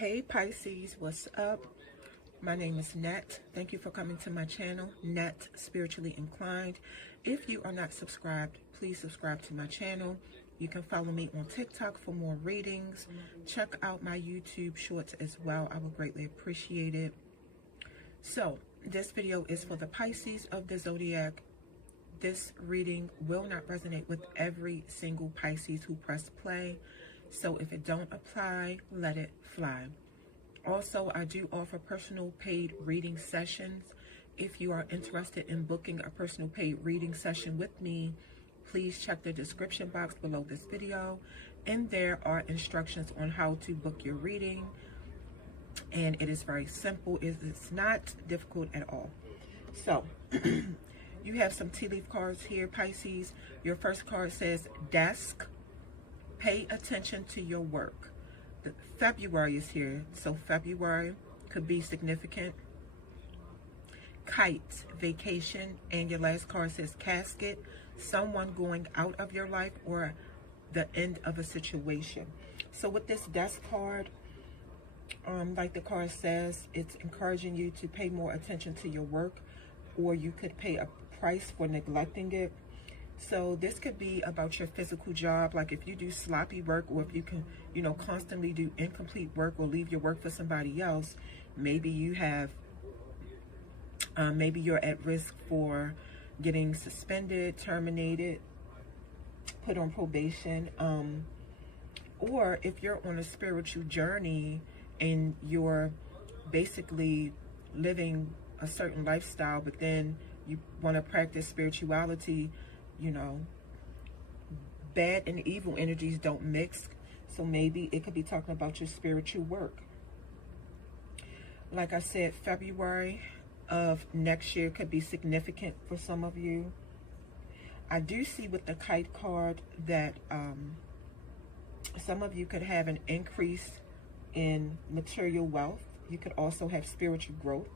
Hey Pisces, what's up? My name is Nat. Thank you for coming to my channel, Nat Spiritually Inclined. If you are not subscribed, please subscribe to my channel. You can follow me on TikTok for more readings. Check out my YouTube shorts as well. I would greatly appreciate it. So, this video is for the Pisces of the Zodiac. This reading will not resonate with every single Pisces who pressed play. So if it don't apply, let it fly. Also, I do offer personal paid reading sessions. If you are interested in booking a personal paid reading session with me, please check the description box below this video. And there are instructions on how to book your reading. And it is very simple. It's not difficult at all. So, you have some tea leaf cards here, Pisces. Your first card says desk. Pay attention to your work. February is here, so February could be significant. Kite, vacation, and your last card says casket, someone going out of your life or the end of a situation. So with this desk card, like the card says, it's encouraging you to pay more attention to your work, or you could pay a price for neglecting it. So this could be about your physical job, like if you do sloppy work, or if you can, constantly do incomplete work or leave your work for somebody else. Maybe you have, maybe you're at risk for getting suspended, terminated, put on probation. Or if you're on a spiritual journey and you're basically living a certain lifestyle, but then you want to practice spirituality, bad and evil energies don't mix. So maybe it could be talking about your spiritual work. Like I said, February of next year could be significant for some of you. I do see with the kite card that some of you could have an increase in material wealth. You could also have spiritual growth.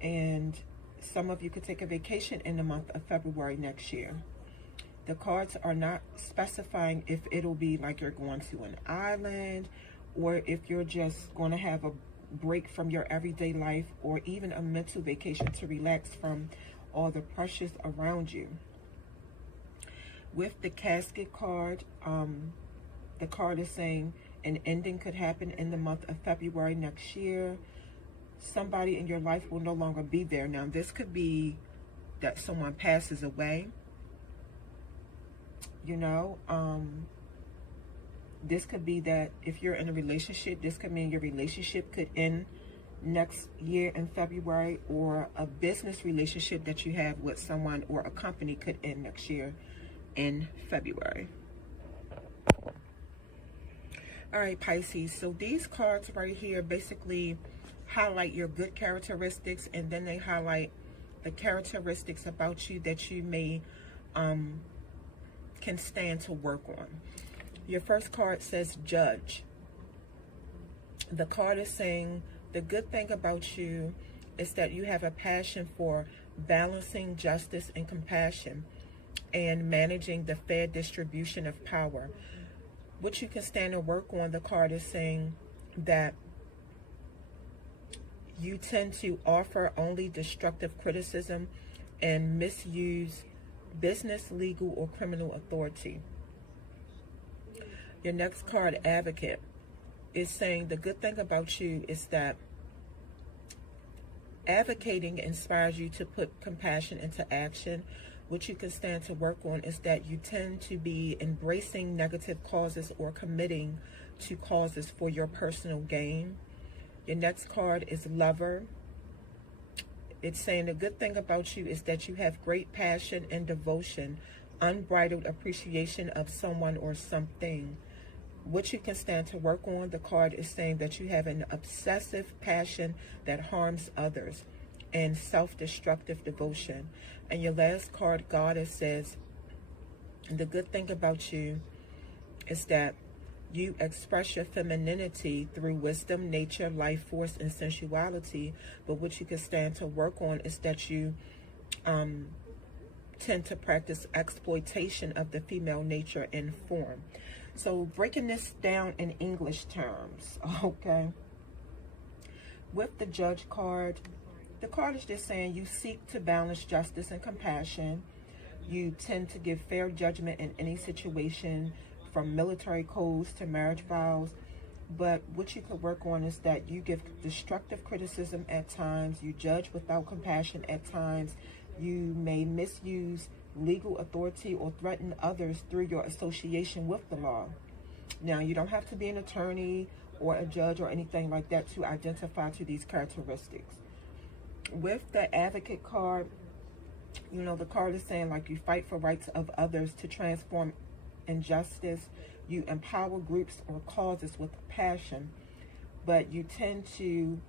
And some of you could take a vacation in the month of February next year. The cards are not specifying if it'll be like you're going to an island, or if you're just going to have a break from your everyday life, or even a mental vacation to relax from all the pressures around you. With the casket card, the card is saying an ending could happen in the month of February next year. Somebody in your life will no longer be there. Now, this could be that someone passes away. This could be that if you're in a relationship, this could mean your relationship could end next year in February, or a business relationship that you have with someone or a company could end next year in February. All right, Pisces. So these cards right here basically highlight your good characteristics, and then they highlight the characteristics about you that you may can stand to work on. Your first card says judge. The card is saying the good thing about you is that you have a passion for balancing justice and compassion and managing the fair distribution of power. What you can stand to work on, the card is saying that you tend to offer only destructive criticism and misuse business, legal, or criminal authority. Your next card, advocate, is saying the good thing about you is that advocating inspires you to put compassion into action. What you can stand to work on is that you tend to be embracing negative causes or committing to causes for your personal gain. Your next card is lover. It's saying the good thing about you is that you have great passion and devotion, unbridled appreciation of someone or something. What you can stand to work on, the card is saying that you have an obsessive passion that harms others and self-destructive devotion. And your last card, Goddess, says the good thing about you is that you express your femininity through wisdom, nature, life force, and sensuality. But what you can stand to work on is that you tend to practice exploitation of the female nature and form. So breaking this down in English terms, okay. With the Judge card, the card is just saying you seek to balance justice and compassion. You tend to give fair judgment in any situation, from military codes to marriage vows. But what you could work on is that you give destructive criticism at times. You judge without compassion at times. You may misuse legal authority or threaten others through your association with the law. Now, you don't have to be an attorney or a judge or anything like that to identify to these characteristics. With the Advocate card, you know, the card is saying like you fight for rights of others to transform injustice. You empower groups or causes with passion, but you tend to,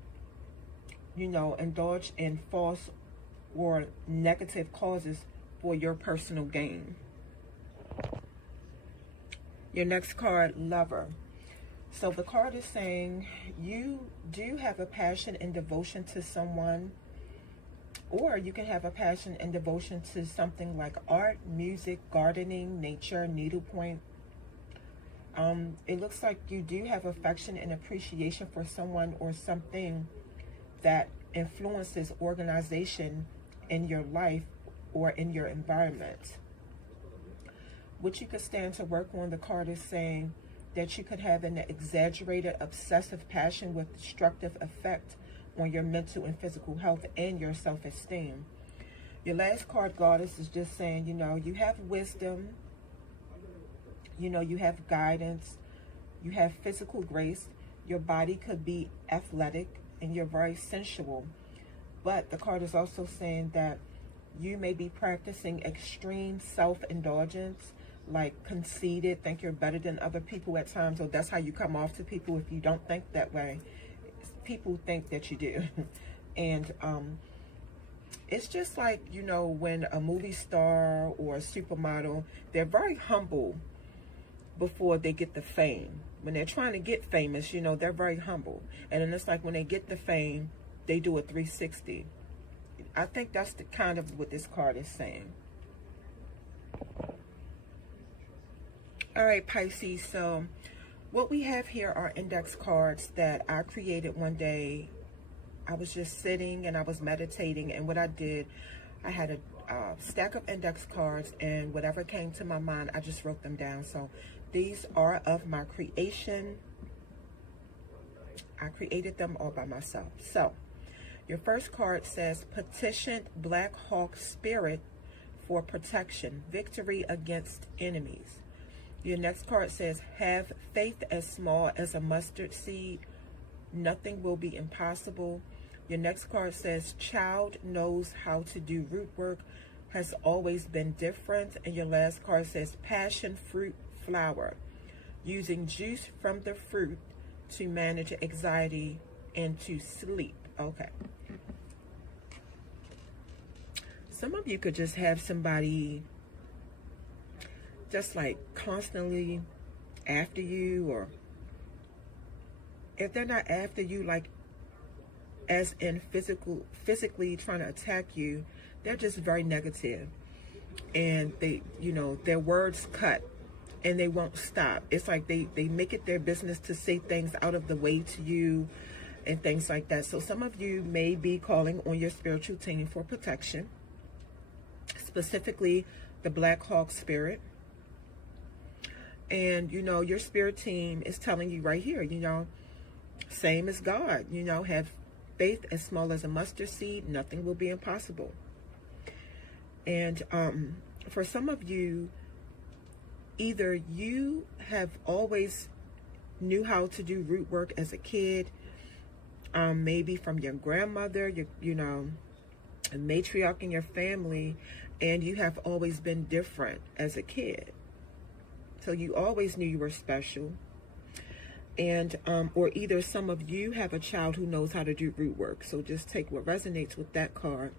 you know, indulge in false or negative causes for your personal gain. Your next card, Lover. So the card is saying you do have a passion and devotion to someone, or you can have a passion and devotion to something like art, music, gardening, nature, needlepoint. It looks like you do have affection and appreciation for someone or something that influences organization in your life or in your environment. What you could stand to work on, the card is saying that you could have an exaggerated, obsessive passion with destructive effect on your mental and physical health and your self-esteem. Your last card, Goddess, is just saying, you know, you have wisdom, you know, you have guidance, you have physical grace, your body could be athletic, and you're very sensual. But the card is also saying that you may be practicing extreme self-indulgence, like conceited, think you're better than other people at times, or that's how you come off to people if you don't think that way. People think that you do. And it's just like, you know, when a movie star or a supermodel, they're very humble before they get the fame. When they're trying to get famous, you know, they're very humble. And then it's like when they get the fame, they do a 360. I think that's the kind of what this card is saying. All right, Pisces, so what we have here are index cards that I created one day. I was just sitting and I was meditating, and what I did, I had a stack of index cards, and whatever came to my mind, I just wrote them down. So these are of my creation. I created them all by myself. So your first card says, petition Black Hawk Spirit for protection, victory against enemies. Your next card says, have faith as small as a mustard seed. Nothing will be impossible. Your next card says, child knows how to do root work, has always been different. And your last card says, passion fruit flower, using juice from the fruit to manage anxiety and to sleep. Okay. Some of you could just have somebody just like constantly after you, or if they're not after you, like as in physically trying to attack you, they're just very negative, and they, you know, their words cut and they won't stop. It's like they make it their business to say things out of the way to you and things like that. So some of you may be calling on your spiritual team for protection, specifically the Black Hawk Spirit. And, you know, your spirit team is telling you right here, you know, same as God, you know, have faith as small as a mustard seed. Nothing will be impossible. And for some of you, either you have always knew how to do root work as a kid, maybe from your grandmother, you know, a matriarch in your family, and you have always been different as a kid. So you always knew you were special. And or either some of you have a child who knows how to do root work. So just take what resonates with that card.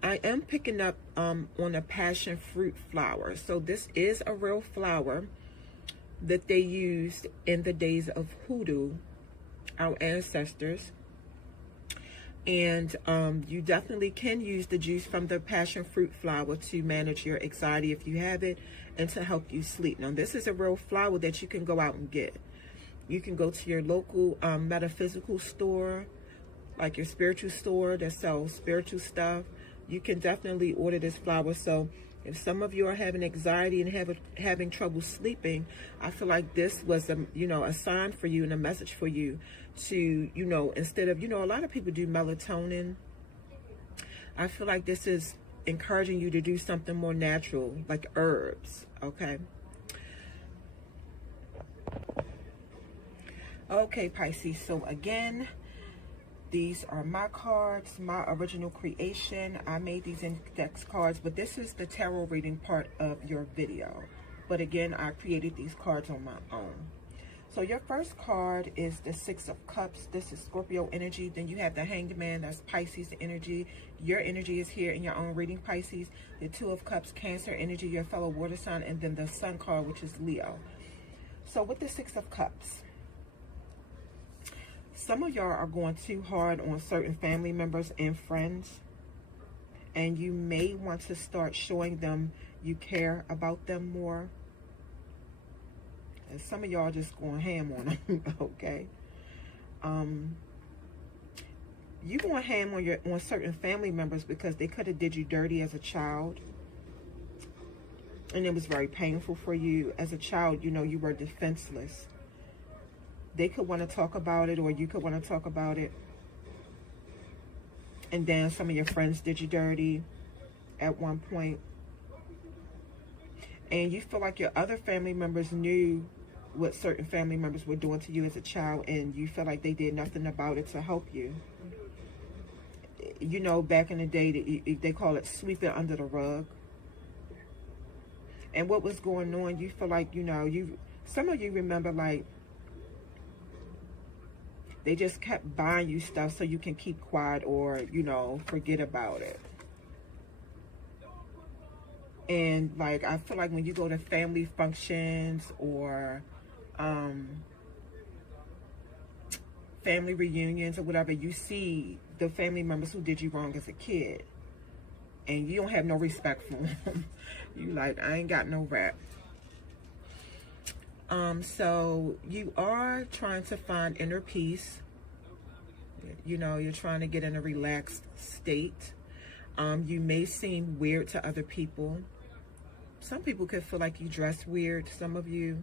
I am picking up on a passion fruit flower. So this is a real flower that they used in the days of hoodoo, our ancestors. And you definitely can use the juice from the passion fruit flower to manage your anxiety if you have it, and to help you sleep. Now, this is a real flower that you can go out and get. You can go to your local metaphysical store, like your spiritual store that sells spiritual stuff. You can definitely order this flower. So if some of you are having anxiety and having trouble sleeping, I feel like this was a sign for you and a message for you to, instead of, a lot of people do melatonin. I feel like this is encouraging you to do something more natural, like herbs, okay? Okay, Pisces, so again, these are my cards, my original creation. I made these index cards, but this is the tarot reading part of your video. But again, I created these cards on my own. So your first card is the Six of Cups. This is Scorpio energy. Then you have the Hanged Man, that's Pisces energy. Your energy is here in your own reading, Pisces. The Two of Cups, Cancer energy, your fellow water sign. And then the Sun card, which is Leo. So with the Six of Cups, some of y'all are going too hard on certain family members and friends, and you may want to start showing them you care about them more. And some of y'all just going ham on them, okay? You going ham on certain family members because they could have did you dirty as a child, and it was very painful for you as a child. You were defenseless. They could want to talk about it, or you could want to talk about it. And then some of your friends did you dirty at one point. And you feel like your other family members knew what certain family members were doing to you as a child, and you feel like they did nothing about it to help you. Back in the day, they call it sweeping under the rug. And what was going on, you feel like, some of you remember, like, they just kept buying you stuff so you can keep quiet or, forget about it. And, like, I feel like when you go to family functions or family reunions or whatever, you see the family members who did you wrong as a kid. And you don't have no respect for them. You like, I ain't got no rap. So you are trying to find inner peace. You're trying to get in a relaxed state. You may seem weird to other people. Some people could feel like you dress weird, some of you.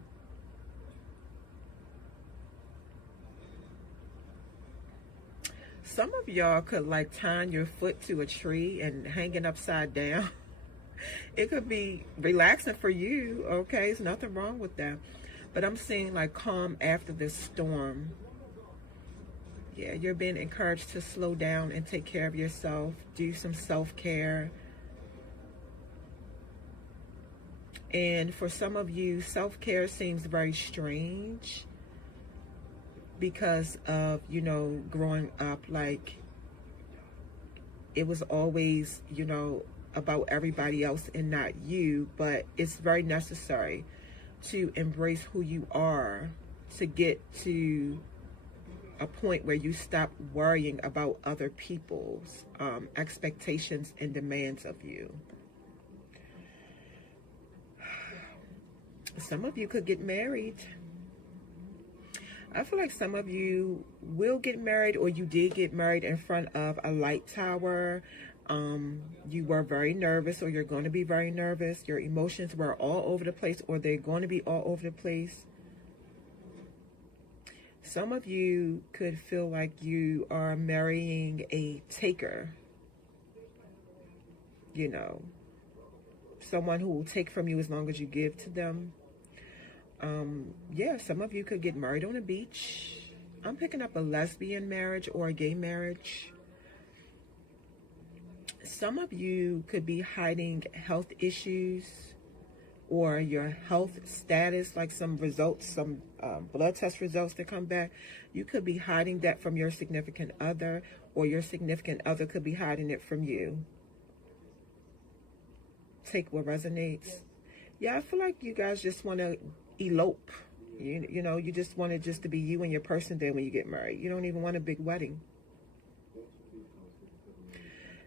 Some of y'all could like tying your foot to a tree and hanging upside down. It could be relaxing for you, okay? There's nothing wrong with that. But I'm seeing like calm after this storm. Yeah, you're being encouraged to slow down and take care of yourself. Do some self-care. And for some of you, self-care seems very strange because of, growing up, like it was always, about everybody else and not you. But it's very necessary to embrace who you are, to get to a point where you stop worrying about other people's expectations and demands of you. Some of you could get married. I feel like some of you will get married, or you did get married in front of a light tower. You were very nervous, or you're going to be very nervous. Your emotions were all over the place, or they're going to be all over the place. Some of you could feel like you are marrying a taker. Someone who will take from you as long as you give to them. Yeah, some of you could get married on a beach. I'm picking up a lesbian marriage or a gay marriage. Some of you could be hiding health issues or your health status, like some results, some blood test results that come back. You could be hiding that from your significant other, or your significant other could be hiding it from you. Take what resonates. Yeah, I feel like you guys just want to elope. You just want it just to be you and your person there when you get married. You don't even want a big wedding.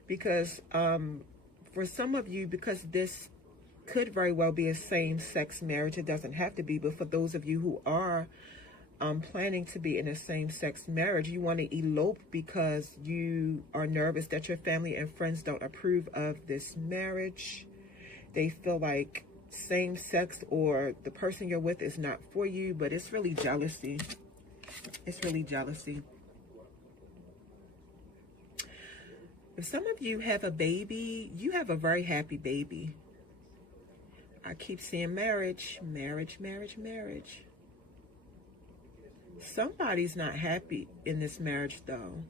Because for some of you, because this could very well be a same-sex marriage. It doesn't have to be, but for those of you who are planning to be in a same-sex marriage, you want to elope because you are nervous that your family and friends don't approve of this marriage. They feel like same-sex or the person you're with is not for you, but it's really jealousy. It's really jealousy. If some of you have a baby, you have a very happy baby. I keep seeing marriage, marriage, marriage, marriage. Somebody's not happy in this marriage, though.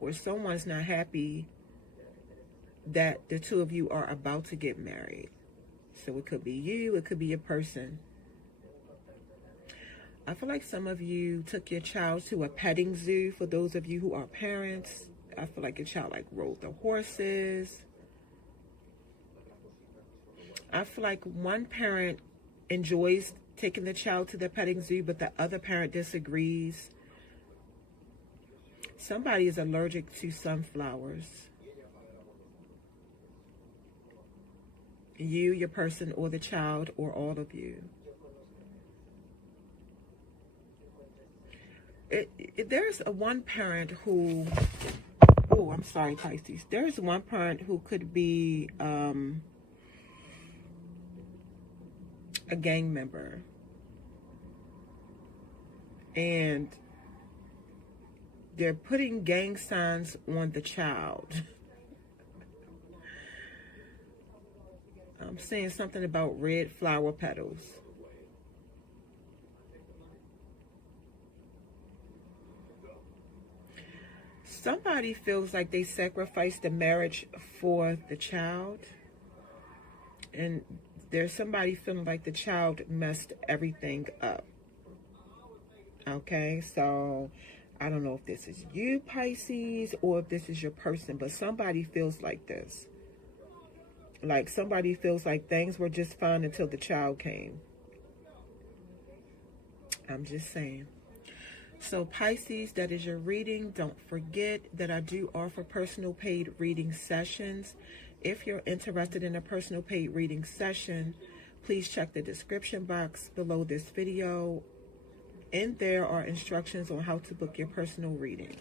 Or someone's not happy that the two of you are about to get married. So it could be you, it could be a person. I feel like some of you took your child to a petting zoo. For those of you who are parents, I feel like your child like rode the horses. I feel like one parent enjoys taking the child to the petting zoo, but the other parent disagrees. Somebody is allergic to sunflowers. You, your person, or the child, or all of you. There's one parent who, oh, I'm sorry, Pisces. There's one parent who could be a gang member. And they're putting gang signs on the child. I'm saying something about red flower petals. Somebody feels like they sacrificed the marriage for the child. And there's somebody feeling like the child messed everything up. Okay, so I don't know if this is you, Pisces, or if this is your person, but somebody feels like this. Like somebody feels like things were just fine until the child came. I'm just saying. So Pisces, that is your reading. Don't forget that I do offer personal paid reading sessions. If you're interested in a personal paid reading session, please check the description box below this video. And there are instructions on how to book your personal reading.